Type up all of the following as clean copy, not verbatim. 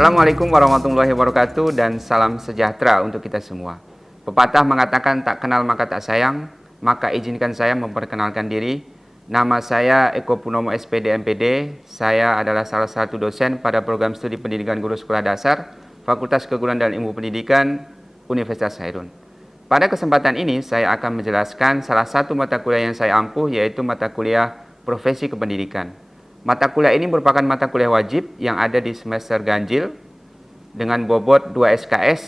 Assalamualaikum warahmatullahi wabarakatuh dan salam sejahtera untuk kita semua. Pepatah mengatakan tak kenal maka tak sayang, maka izinkan saya memperkenalkan diri. Nama saya Eko Purnomo SPD MPD. Saya adalah salah satu dosen pada program studi pendidikan guru sekolah dasar, Fakultas Keguruan dan Ilmu Pendidikan, Universitas Hairun. Pada kesempatan ini saya akan menjelaskan salah satu mata kuliah yang saya ampuh, yaitu mata kuliah Profesi Kependidikan. Mata kuliah ini merupakan mata kuliah wajib yang ada di semester ganjil dengan bobot 2 SKS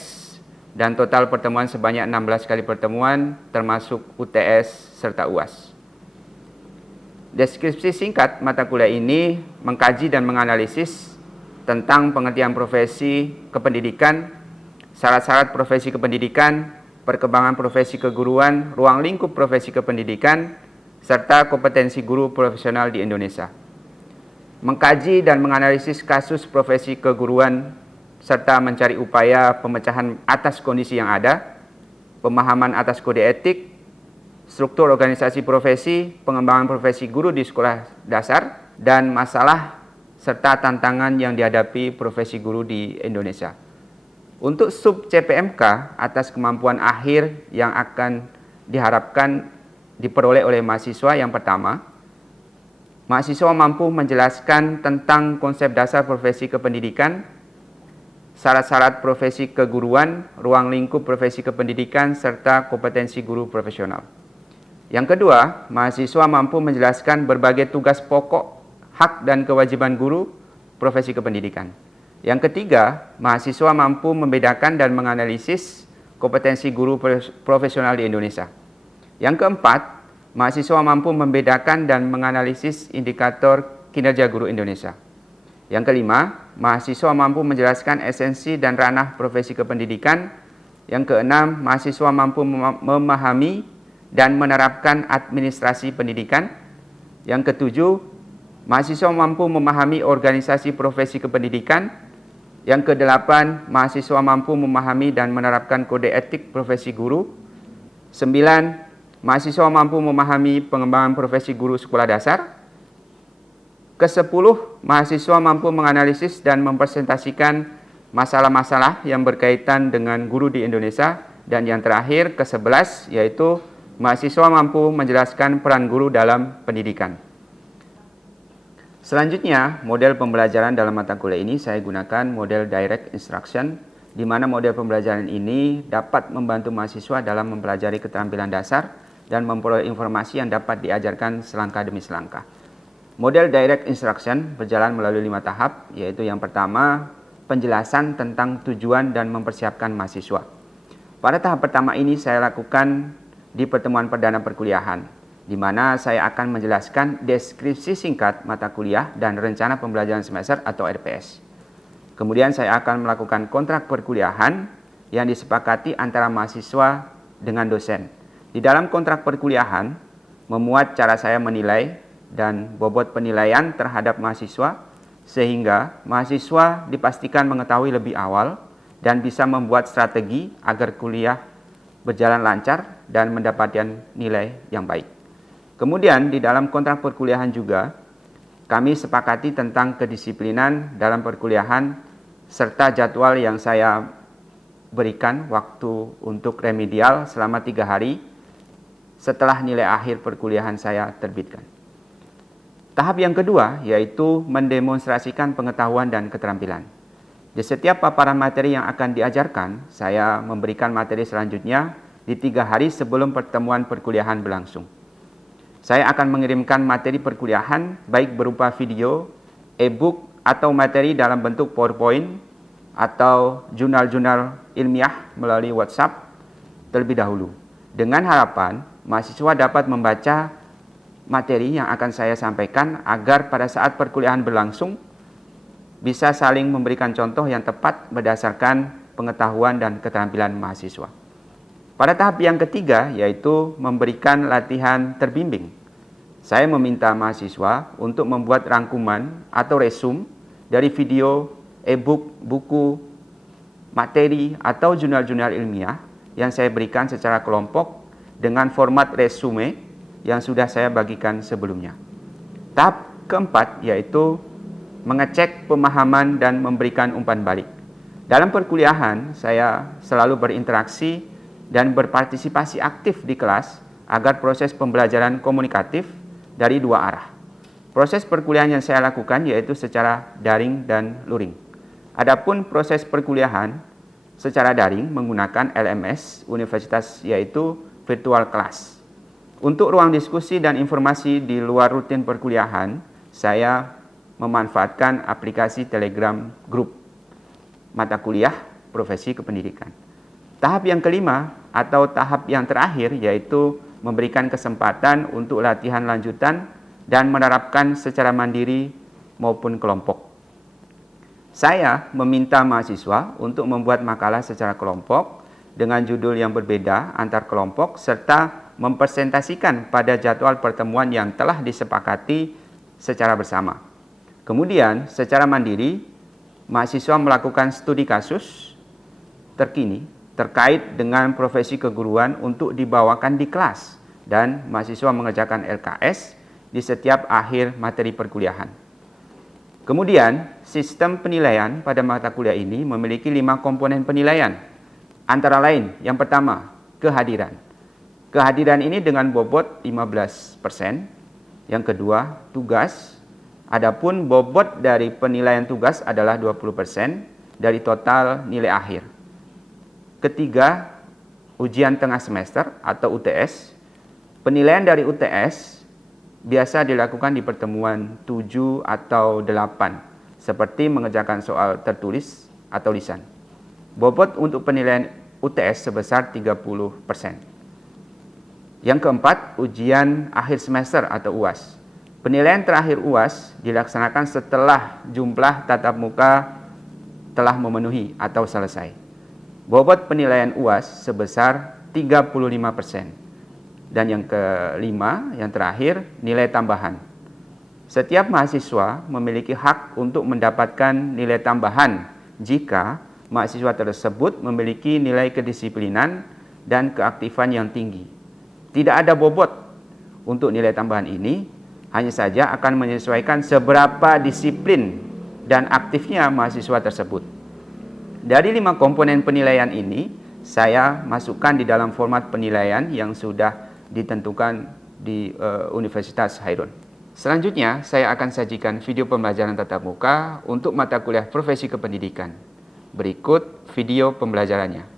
dan total pertemuan sebanyak 16 kali pertemuan termasuk UTS serta UAS. Deskripsi singkat mata kuliah ini mengkaji dan menganalisis tentang pengertian profesi kependidikan, syarat-syarat profesi kependidikan, perkembangan profesi keguruan, ruang lingkup profesi kependidikan, serta kompetensi guru profesional di Indonesia. Mengkaji dan menganalisis kasus profesi keguruan serta mencari upaya pemecahan atas kondisi yang ada, pemahaman atas kode etik, struktur organisasi profesi, pengembangan profesi guru di sekolah dasar, dan masalah serta tantangan yang dihadapi profesi guru di Indonesia. Untuk sub CPMK atas kemampuan akhir yang akan diharapkan diperoleh oleh mahasiswa, yang pertama, mahasiswa mampu menjelaskan tentang konsep dasar profesi kependidikan, syarat-syarat profesi keguruan, ruang lingkup profesi kependidikan, serta kompetensi guru profesional. Yang kedua, mahasiswa mampu menjelaskan berbagai tugas pokok, hak dan kewajiban guru profesi kependidikan. Yang ketiga, mahasiswa mampu membedakan dan menganalisis kompetensi guru profesional di Indonesia. Yang keempat, mahasiswa mampu membedakan dan menganalisis indikator kinerja guru Indonesia. Yang kelima, mahasiswa mampu menjelaskan esensi dan ranah profesi kependidikan. Yang keenam, mahasiswa mampu memahami dan menerapkan administrasi pendidikan. Yang ketujuh, mahasiswa mampu memahami organisasi profesi kependidikan. Yang kedelapan, mahasiswa mampu memahami dan menerapkan kode etik profesi guru. 9. Mahasiswa mampu memahami pengembangan profesi guru sekolah dasar. Ke-10, mahasiswa mampu menganalisis dan mempresentasikan masalah-masalah yang berkaitan dengan guru di Indonesia. Dan yang terakhir, ke-11, yaitu mahasiswa mampu menjelaskan peran guru dalam pendidikan. Selanjutnya, model pembelajaran dalam mata kuliah ini saya gunakan model direct instruction, di mana model pembelajaran ini dapat membantu mahasiswa dalam mempelajari keterampilan dasar dan memperoleh informasi yang dapat diajarkan selangkah demi selangkah. Model direct instruction berjalan melalui 5 tahap, yaitu yang pertama, penjelasan tentang tujuan dan mempersiapkan mahasiswa. Pada tahap pertama ini saya lakukan di pertemuan perdana perkuliahan, di mana saya akan menjelaskan deskripsi singkat mata kuliah dan rencana pembelajaran semester atau RPS. Kemudian saya akan melakukan kontrak perkuliahan yang disepakati antara mahasiswa dengan dosen. Di dalam kontrak perkuliahan, memuat cara saya menilai dan bobot penilaian terhadap mahasiswa, sehingga mahasiswa dipastikan mengetahui lebih awal dan bisa membuat strategi agar kuliah berjalan lancar dan mendapatkan nilai yang baik. Kemudian di dalam kontrak perkuliahan juga, kami sepakati tentang kedisiplinan dalam perkuliahan serta jadwal yang saya berikan waktu untuk remedial selama 3 hari setelah nilai akhir perkuliahan saya terbitkan. Tahap yang kedua yaitu mendemonstrasikan pengetahuan dan keterampilan. Di setiap paparan materi yang akan diajarkan, saya memberikan materi selanjutnya di 3 hari sebelum pertemuan perkuliahan berlangsung. Saya akan mengirimkan materi perkuliahan baik berupa video, e-book, atau materi dalam bentuk PowerPoint atau jurnal-jurnal ilmiah melalui WhatsApp terlebih dahulu, dengan harapan mahasiswa dapat membaca materi yang akan saya sampaikan agar pada saat perkuliahan berlangsung bisa saling memberikan contoh yang tepat berdasarkan pengetahuan dan keterampilan mahasiswa. Pada tahap yang ketiga yaitu memberikan latihan terbimbing. Saya meminta mahasiswa untuk membuat rangkuman atau resume dari video, e-book, buku, materi, atau jurnal-jurnal ilmiah yang saya berikan secara kelompok dengan format resume yang sudah saya bagikan sebelumnya. Tahap keempat yaitu mengecek pemahaman dan memberikan umpan balik. Dalam perkuliahan, saya selalu berinteraksi dan berpartisipasi aktif di kelas agar proses pembelajaran komunikatif dari dua arah. Proses perkuliahan yang saya lakukan yaitu secara daring dan luring. Adapun proses perkuliahan secara daring menggunakan LMS Universitas yaitu virtual class. Untuk ruang diskusi dan informasi di luar rutin perkuliahan, saya memanfaatkan aplikasi Telegram Group mata kuliah profesi kependidikan. Tahap yang kelima atau tahap yang terakhir yaitu memberikan kesempatan untuk latihan lanjutan dan menerapkan secara mandiri maupun kelompok. Saya meminta mahasiswa untuk membuat makalah secara kelompok dengan judul yang berbeda antar kelompok serta mempresentasikan pada jadwal pertemuan yang telah disepakati secara bersama. Kemudian, secara mandiri, mahasiswa melakukan studi kasus terkini terkait dengan profesi keguruan untuk dibawakan di kelas dan mahasiswa mengerjakan LKS di setiap akhir materi perkuliahan. Kemudian, sistem penilaian pada mata kuliah ini memiliki 5 komponen penilaian. Antara lain, yang pertama, kehadiran. Kehadiran ini dengan bobot 15%. Yang kedua, tugas. Adapun bobot dari penilaian tugas adalah 20% dari total nilai akhir. Ketiga, ujian tengah semester atau UTS. Penilaian dari UTS biasa dilakukan di pertemuan 7 atau 8, seperti mengerjakan soal tertulis atau lisan. Bobot untuk penilaian UTS sebesar 30%. Yang keempat, ujian akhir semester atau UAS. Penilaian terakhir UAS dilaksanakan setelah jumlah tatap muka telah memenuhi atau selesai. Bobot penilaian UAS sebesar 35%. Dan yang kelima, yang terakhir, nilai tambahan. Setiap mahasiswa memiliki hak untuk mendapatkan nilai tambahan jika mahasiswa tersebut memiliki nilai kedisiplinan dan keaktifan yang tinggi. Tidak ada bobot untuk nilai tambahan ini, hanya saja akan menyesuaikan seberapa disiplin dan aktifnya mahasiswa tersebut. Dari 5 komponen penilaian ini, saya masukkan di dalam format penilaian yang sudah ditentukan di Universitas Hairun. Selanjutnya, saya akan sajikan video pembelajaran tatap muka untuk mata kuliah profesi kependidikan. Berikut video pembelajarannya.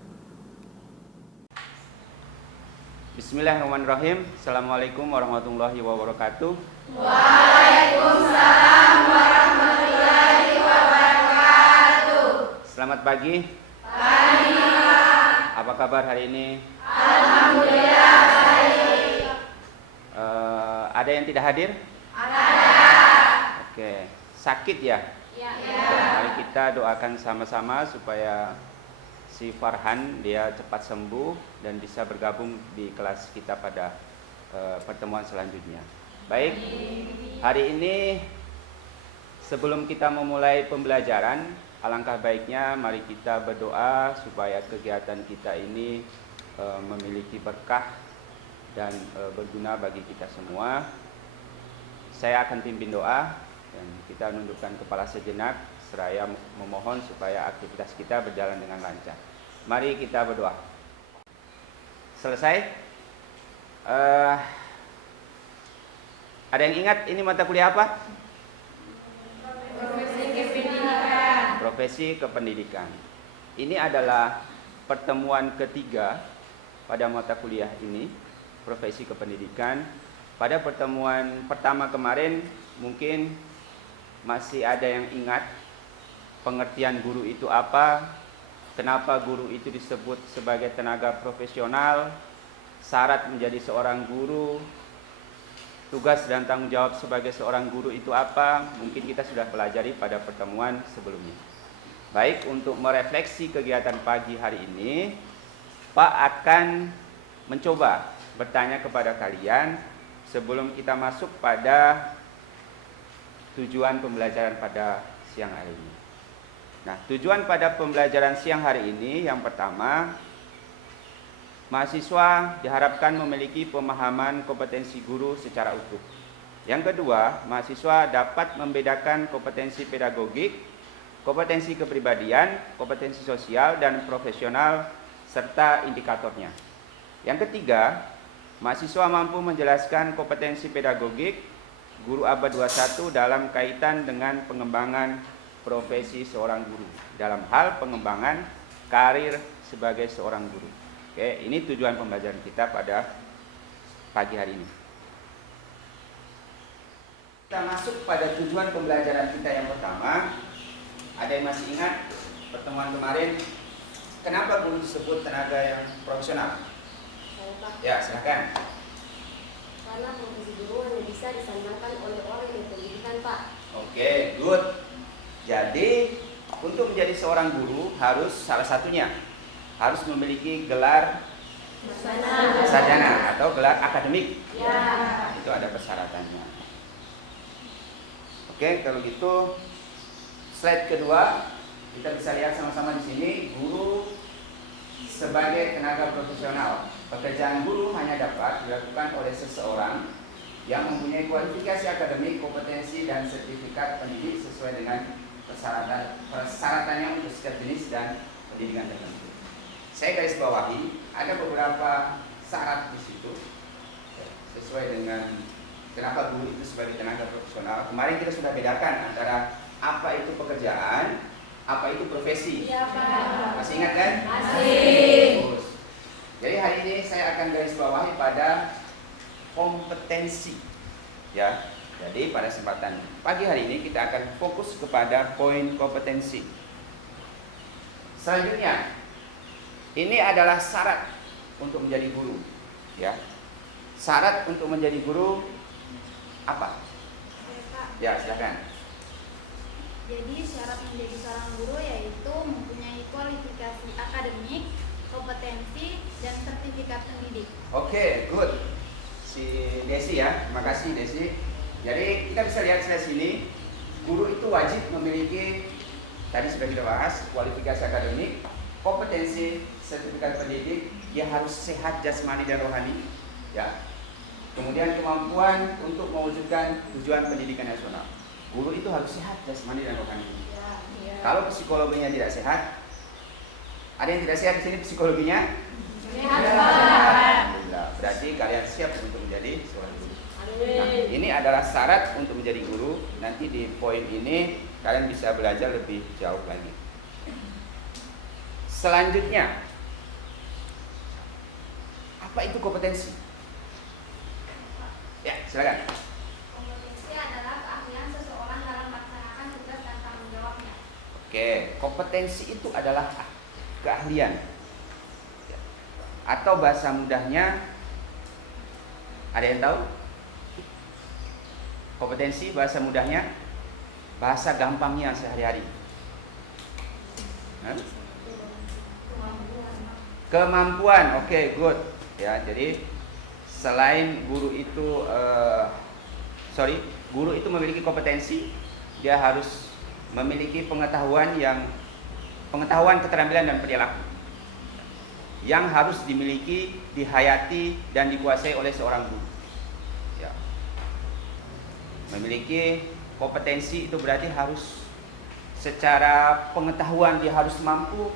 Bismillahirrahmanirrahim. Assalamualaikum warahmatullahi wabarakatuh. Waalaikumsalam warahmatullahi wabarakatuh. Selamat pagi. Pagi. Apa kabar hari ini? Alhamdulillah baik. Ada yang tidak hadir? Ada. Oke. Sakit ya? Ya. Mari kita doakan sama-sama supaya si Farhan dia cepat sembuh dan bisa bergabung di kelas kita pada pertemuan selanjutnya. Baik, hari ini sebelum kita memulai pembelajaran, alangkah baiknya mari kita berdoa supaya kegiatan kita ini memiliki berkah dan berguna bagi kita semua. Saya akan pimpin doa dan kita menundukkan kepala sejenak seraya memohon supaya aktivitas kita berjalan dengan lancar. Mari kita berdoa. Selesai? Ada yang ingat ini mata kuliah apa? Profesi kependidikan. Profesi kependidikan. Ini adalah pertemuan ketiga pada mata kuliah ini, profesi kependidikan. Pada pertemuan pertama kemarin mungkin masih ada yang ingat pengertian guru itu apa, kenapa guru itu disebut sebagai tenaga profesional, syarat menjadi seorang guru, tugas dan tanggung jawab sebagai seorang guru itu apa, mungkin kita sudah pelajari pada pertemuan sebelumnya. Baik, untuk merefleksi kegiatan pagi hari ini, Pak akan mencoba bertanya kepada kalian sebelum kita masuk pada tujuan pembelajaran pada siang hari ini. Nah, tujuan pada pembelajaran siang hari ini yang pertama, mahasiswa diharapkan memiliki pemahaman kompetensi guru secara utuh. Yang kedua, mahasiswa dapat membedakan kompetensi pedagogik, kompetensi kepribadian, kompetensi sosial dan profesional, serta indikatornya. Yang ketiga, mahasiswa mampu menjelaskan kompetensi pedagogik guru abad 21 dalam kaitan dengan pengembangan profesi seorang guru, dalam hal pengembangan karir sebagai seorang guru. Oke, ini tujuan pembelajaran kita pada pagi hari ini. Kita masuk pada tujuan pembelajaran kita yang pertama. Ada yang masih ingat pertemuan kemarin? Kenapa guru disebut tenaga yang profesional? Ya, silakan. Karena profesi guru hanya bisa disandarkan oleh orang yang berpendidikan, Pak. Oke, good. Jadi, untuk menjadi seorang guru harus salah satunya harus memiliki gelar sarjana atau gelar akademik. Ya. Itu ada persyaratannya. Oke, kalau gitu slide kedua kita bisa lihat sama-sama di sini, guru sebagai tenaga profesional. Pekerjaan guru hanya dapat dilakukan oleh seseorang yang mempunyai kualifikasi akademik, kompetensi dan sertifikat pendidik sesuai dengan persyaratannya untuk setiap jenis dan pendidikan tertentu. Saya garis bawahi ada beberapa syarat di situ sesuai dengan kenapa guru itu sebagai tenaga profesional. Kemarin kita sudah bedakan antara apa itu pekerjaan, apa itu profesi. Iya, Pak. Masih ingat kan? Masih. Bagus. Jadi hari ini saya akan garis bawahi pada kompetensi. Ya. Jadi pada kesempatan pagi hari ini kita akan fokus kepada poin kompetensi. Selanjutnya, ini adalah syarat untuk menjadi guru. Ya. Syarat untuk menjadi guru apa? Ya, silakan. Jadi syarat menjadi seorang guru yaitu mempunyai kualifikasi akademik, kompetensi, dan sertifikat pendidik. Oke, good. Si Desi ya, terima kasih Desi. Jadi kita bisa lihat di sini, guru itu wajib memiliki, tadi sudah kita bahas, kualifikasi akademik, kompetensi, sertifikat pendidik, dia harus sehat jasmani dan rohani, ya. Kemudian kemampuan untuk mewujudkan tujuan pendidikan nasional. Guru itu harus sehat jasmani dan rohani. Ya. Kalau psikologinya tidak sehat, ada yang tidak sehat di sini psikologinya? Sehat, Pak. Alhamdulillah. Berarti kalian siap untuk menjadi seorang guru. Nah, ini adalah syarat untuk menjadi guru. Nanti di poin ini kalian bisa belajar lebih jauh lagi. Selanjutnya, apa itu kompetensi? Ya, silakan. Kompetensi adalah keahlian seseorang dalam melaksanakan tugas dan tanggung jawabnya. Oke, kompetensi itu adalah keahlian. Atau bahasa mudahnya, ada yang tahu? Kompetensi bahasa mudahnya, bahasa gampangnya sehari-hari. Hah? Kemampuan, oke, good. Ya, jadi selain guru itu, guru itu memiliki kompetensi, dia harus memiliki pengetahuan, keterampilan dan perilaku yang harus dimiliki, dihayati dan dikuasai oleh seorang guru. Ya. Memiliki kompetensi itu berarti harus secara pengetahuan dia harus mampu,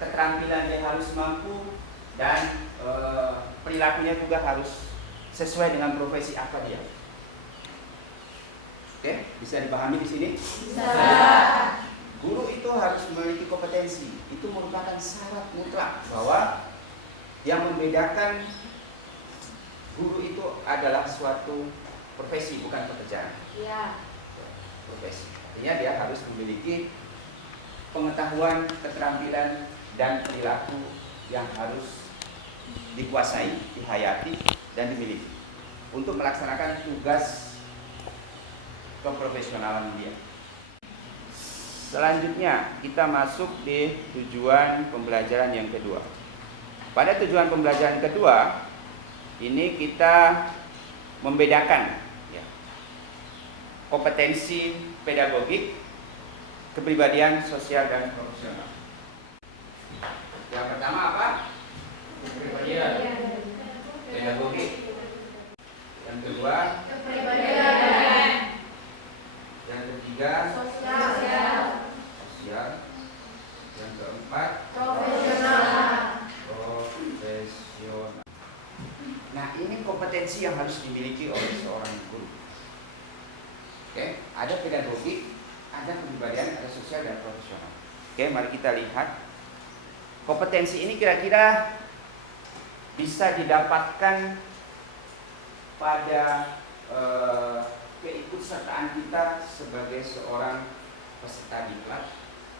keterampilan dia harus mampu, dan perilakunya juga harus sesuai dengan profesi apa dia. Oke, bisa dipahami di sini? Bisa. Guru itu harus memiliki kompetensi. Itu merupakan syarat mutlak bahwa yang membedakan guru itu adalah suatu profesi, bukan pekerjaan. Ya. Profesi. Artinya dia harus memiliki pengetahuan, keterampilan, dan perilaku yang harus dikuasai, dihayati, dan dimiliki untuk melaksanakan tugas keprofesionalan dia. Selanjutnya kita masuk di tujuan pembelajaran yang kedua. Pada tujuan pembelajaran kedua ini kita membedakan ya, kompetensi pedagogik, kepribadian sosial dan profesional. Yang pertama apa? Kepribadian pedagogik. Yang kedua Kepribadian keempat, Profesional. profesional. Nah, ini kompetensi yang harus dimiliki oleh seorang guru. Oke, ada pedagogik, ada kepribadian, ada sosial dan profesional. Oke, mari kita lihat. Kompetensi ini kira-kira bisa didapatkan pada keikutsertaan kita sebagai seorang peserta diklat,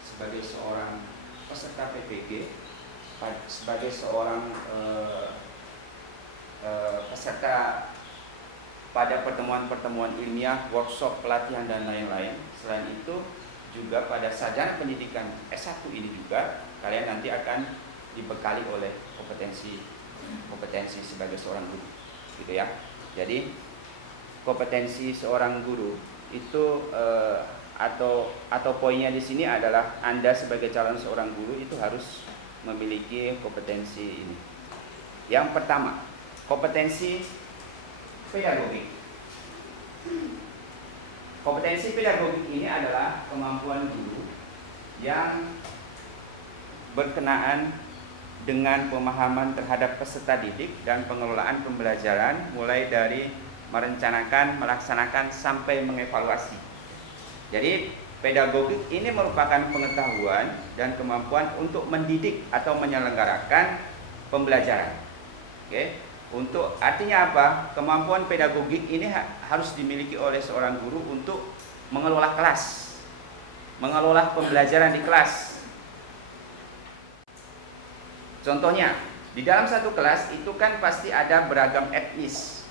sebagai seorang peserta PPG, sebagai seorang peserta pada pertemuan-pertemuan ilmiah, workshop, pelatihan dan lain-lain. Selain itu juga pada sarjana pendidikan S1 ini juga kalian nanti akan dibekali oleh kompetensi sebagai seorang guru, gitu ya. Jadi kompetensi seorang guru itu atau poinnya di sini adalah Anda sebagai calon seorang guru itu harus memiliki kompetensi ini. Yang pertama, kompetensi pedagogik. Kompetensi pedagogik ini adalah kemampuan guru yang berkenaan dengan pemahaman terhadap peserta didik dan pengelolaan pembelajaran mulai dari merencanakan, melaksanakan sampai mengevaluasi. Jadi pedagogik ini merupakan pengetahuan dan kemampuan untuk mendidik atau menyelenggarakan pembelajaran. Oke. Untuk artinya apa? Kemampuan pedagogik ini harus dimiliki oleh seorang guru untuk mengelola kelas, mengelola pembelajaran di kelas. Contohnya, di dalam satu kelas itu kan pasti ada beragam etnis.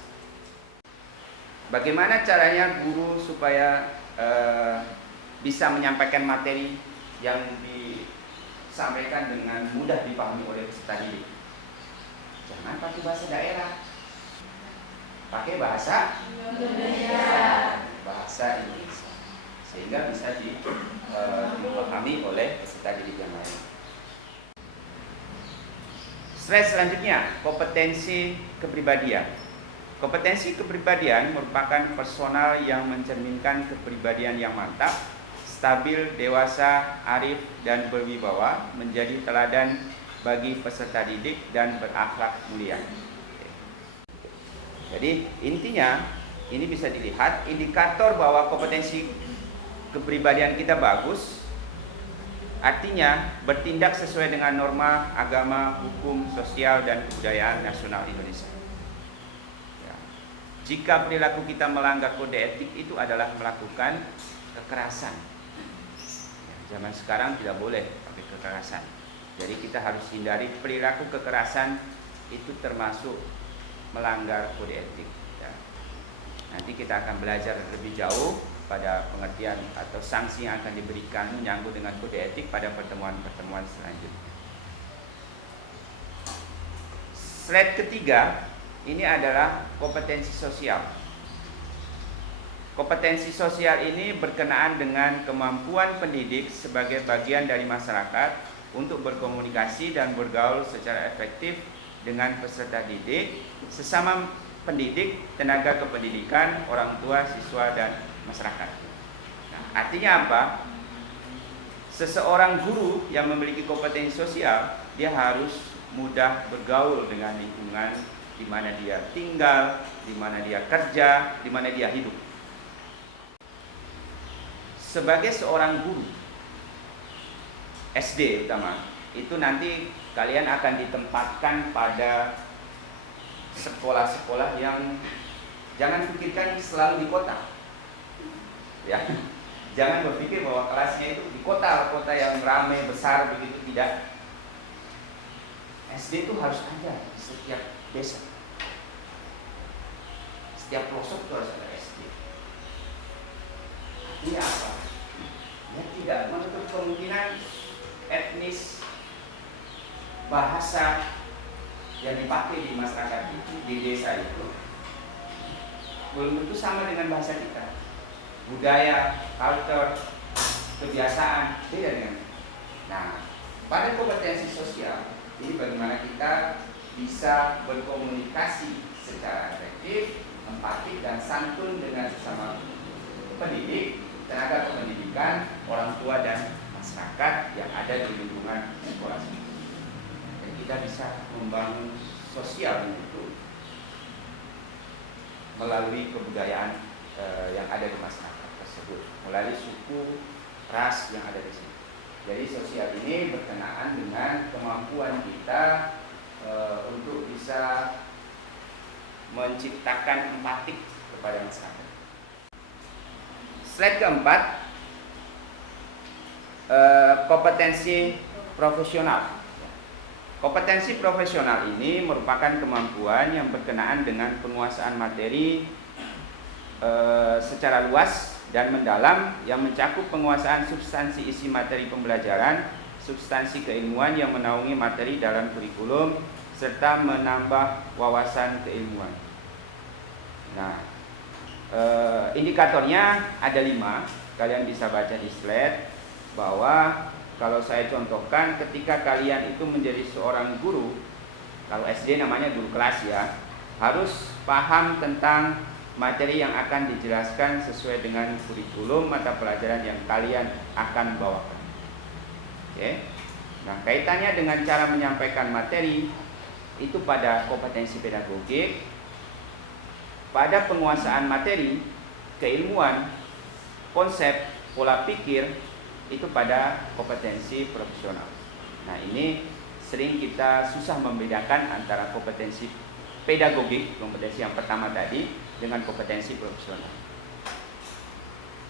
Bagaimana caranya guru supaya bisa menyampaikan materi yang disampaikan dengan mudah dipahami oleh peserta didik? Jangan pakai bahasa daerah, pakai bahasa Indonesia, sehingga bisa dipahami oleh peserta didik yang lain. Slide selanjutnya, kompetensi kepribadian. Kompetensi kepribadian merupakan personal yang mencerminkan kepribadian yang mantap, stabil, dewasa, arif, dan berwibawa, menjadi teladan bagi peserta didik dan berakhlak mulia. Jadi intinya ini bisa dilihat indikator bahwa kompetensi kepribadian kita bagus, artinya bertindak sesuai dengan norma agama, hukum, sosial, dan kebudayaan nasional Indonesia. Ya. Jika perilaku kita melanggar kode etik itu adalah melakukan kekerasan. Ya, zaman sekarang tidak boleh pakai kekerasan. Jadi kita harus hindari perilaku kekerasan itu termasuk melanggar kode etik. Ya. Nanti kita akan belajar lebih jauh pada pengertian atau sanksi yang akan diberikan menyangkut dengan kode etik pada pertemuan-pertemuan selanjutnya. Slide ketiga, ini adalah kompetensi sosial. Kompetensi sosial ini berkenaan dengan kemampuan pendidik sebagai bagian dari masyarakat untuk berkomunikasi dan bergaul secara efektif dengan peserta didik, sesama pendidik, tenaga kependidikan, orang tua, siswa, dan masyarakat. Nah, artinya apa? Seseorang guru yang memiliki kompetensi sosial, dia harus mudah bergaul dengan lingkungan di mana dia tinggal, di mana dia kerja, di mana dia hidup. Sebagai seorang guru SD utama, itu nanti kalian akan ditempatkan pada sekolah-sekolah yang jangan pikirkan selalu di kota. Ya. Jangan berpikir bahwa kelasnya itu di kota yang ramai besar begitu, tidak. SD itu harus ada di setiap desa. Setiap pelosok itu harus ada SD. Artinya apa? Ya, tidak menutup kemungkinan etnis, bahasa yang dipakai di masyarakat itu, di desa itu belum tentu sama dengan bahasa kita. Budaya, culture, kebiasaan beda dengan. Nah, pada kompetensi sosial ini bagaimana kita bisa berkomunikasi secara efektif, empatik dan santun dengan sesama pendidik, tenaga kependidikan, orang tua dan masyarakat. masyarakat yang ada di lingkungan sekolah. Dan kita bisa membangun sosial itu melalui kebudayaan yang ada di masyarakat tersebut, melalui suku, ras yang ada di sini. Jadi sosial ini berkenaan dengan kemampuan kita untuk bisa menciptakan empatik kepada masyarakat. Slide keempat, kompetensi profesional. Kompetensi profesional ini merupakan kemampuan yang berkenaan dengan penguasaan materi secara luas dan mendalam yang mencakup penguasaan substansi isi materi pembelajaran, substansi keilmuan yang menaungi materi dalam kurikulum, serta menambah wawasan keilmuan. Nah, indikatornya ada 5, kalian bisa baca di slide, bahwa kalau saya contohkan ketika kalian itu menjadi seorang guru, kalau SD namanya guru kelas ya, harus paham tentang materi yang akan dijelaskan sesuai dengan kurikulum mata pelajaran yang kalian akan bawakan. Oke. Nah, kaitannya dengan cara menyampaikan materi itu pada kompetensi pedagogik, pada penguasaan materi, keilmuan, konsep, pola pikir itu pada kompetensi profesional. Nah, ini sering kita susah membedakan antara kompetensi pedagogik, kompetensi yang pertama tadi, dengan kompetensi profesional.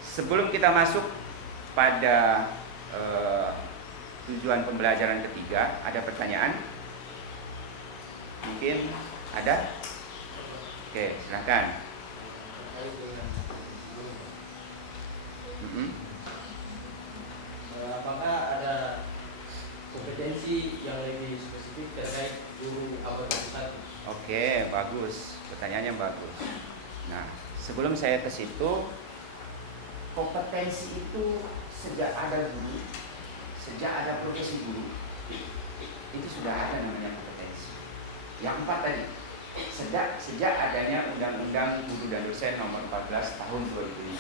Sebelum kita masuk pada tujuan pembelajaran ketiga, ada pertanyaan? Mungkin ada? Oke, silakan. Apakah ada kompetensi yang lebih spesifik terkait guru abad 21? Oke, bagus. Pertanyaannya bagus. Nah, sebelum saya ke situ, kompetensi itu sejak ada guru, sejak ada profesi guru, itu sudah ada namanya kompetensi. Yang 4 tadi, sejak adanya Undang-Undang Guru dan Dosen Nomor 14 Tahun 2005.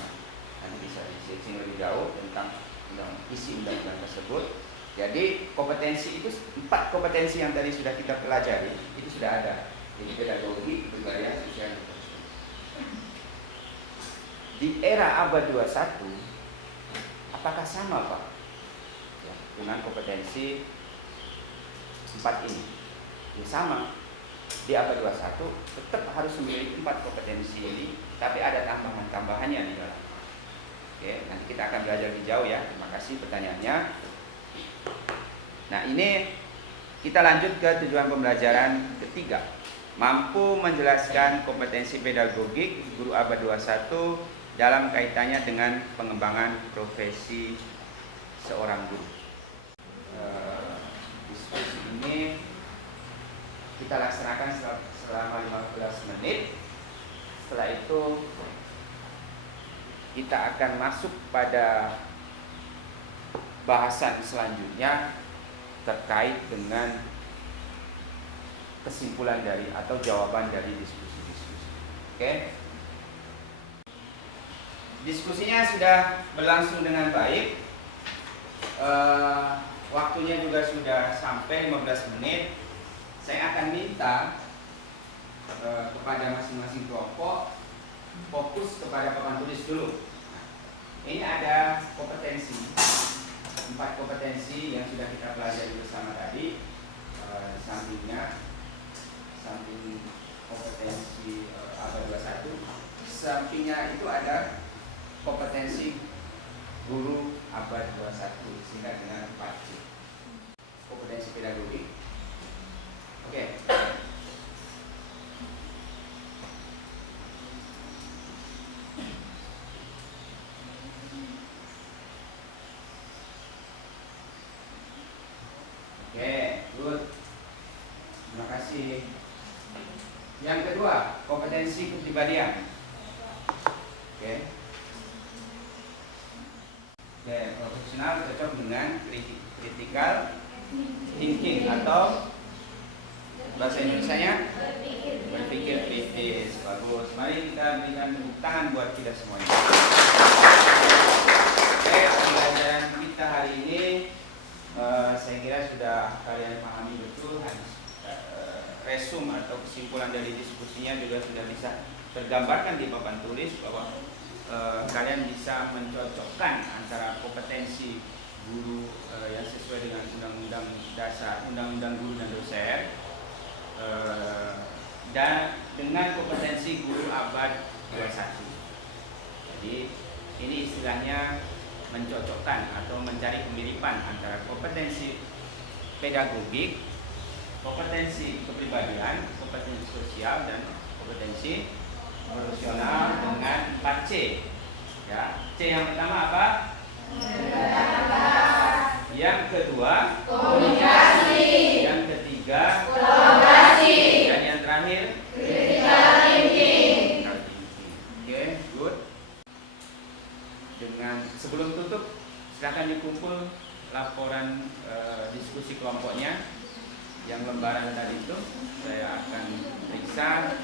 Nanti bisa di-searching lebih jauh tentang isi undang-undang tersebut. Jadi kompetensi itu 4 kompetensi yang tadi sudah kita pelajari itu sudah ada. Jadi pedagogi, budaya, sosial, dan di era abad 21, apakah sama Pak? Ya, dengan kompetensi 4 ini? Ya, sama. Di abad 21 tetap harus memiliki 4 kompetensi ini, tapi ada tambahan-tambahannya di dalam. Oke, nanti kita akan belajar lebih jauh ya. Terima kasih pertanyaannya. Nah, ini kita lanjut ke tujuan pembelajaran ketiga. Mampu menjelaskan kompetensi pedagogik guru abad 21 dalam kaitannya dengan pengembangan profesi seorang guru. Diskusi ini kita laksanakan selama 15 menit. Setelah itu kita akan masuk pada bahasan selanjutnya terkait dengan kesimpulan dari atau jawaban dari diskusi-diskusi. Oke? Diskusinya sudah berlangsung dengan baik. Waktunya juga sudah sampai 15 menit. Saya akan minta kepada masing-masing kelompok fokus kepada papan tulis dulu. Ini ada kompetensi, 4 kompetensi yang sudah kita pelajari bersama tadi. Di sampingnya, samping kompetensi abad 21, sampingnya itu ada kompetensi guru abad 21 sehingga dengan 4C. Kompetensi pedagogik. Oke. Oke, good. Terima kasih. Yang kedua, kompetensi kepribadian. Oke. Oke, profesional cocok dengan critical thinking atau bahasa Indonesianya berpikir kritis. Bagus. Mari kita berikan tepuk tangan buat kita semuanya. Oke, pembelajaran kita kita hari ini saya kira sudah kalian pahami betul. Resum atau kesimpulan dari diskusinya juga sudah bisa tergambarkan di papan tulis bahwa kalian bisa mencocokkan antara kompetensi guru yang sesuai dengan Undang-Undang Dasar, Undang-Undang Guru dan Dosen, dan dengan kompetensi guru abad 21. Jadi ini istilahnya mencocokkan atau mencari kemiripan antara kompetensi pedagogik, kompetensi kepribadian, kompetensi sosial, dan kompetensi profesional dengan 4C. Ya, C yang pertama apa? Yang kedua komunikasi. Yang ketiga kolaborasi. Dan yang terakhir critical thinking. Oke, good. Dengan sebelum tutup, silakan dikumpul laporan diskusi kelompoknya yang lembaran tadi itu. Saya akan periksa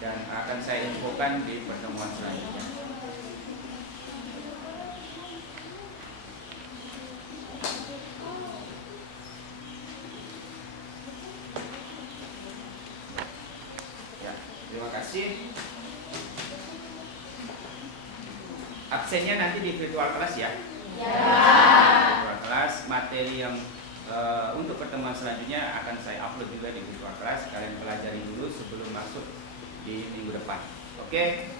dan akan saya infokan di pertemuan selanjutnya. Ya, terima kasih. Absennya nanti di virtual kelas ya. Virtual kelas, materi yang untuk pertemuan selanjutnya akan saya upload juga di virtual kelas. Kalian pelajari dulu sebelum masuk di minggu depan. Oke.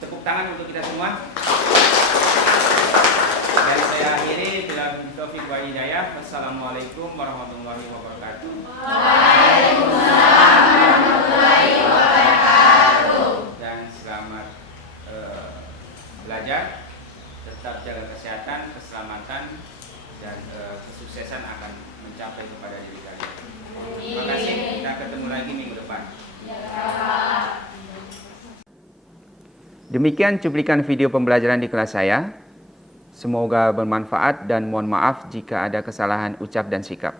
Tepuk tangan untuk kita semua. Dan saya akhiri bila taufik wal hidayah. Wassalamualaikum warahmatullahi wabarakatuh. Waalaikumsalam warahmatullahi wabarakatuh. Dan selamat belajar. Tetap jaga kesehatan, keselamatan, dan kesuksesan akan mencapai kepada diri kalian. Terima kasih. Kita ketemu lagi minggu depan. Demikian cuplikan video pembelajaran di kelas saya. Semoga bermanfaat dan mohon maaf jika ada kesalahan ucap dan sikap.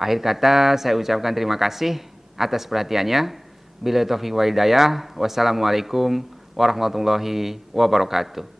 Akhir kata saya ucapkan terima kasih atas perhatiannya. Bila taufiq wal hidayah. Wassalamualaikum warahmatullahi wabarakatuh.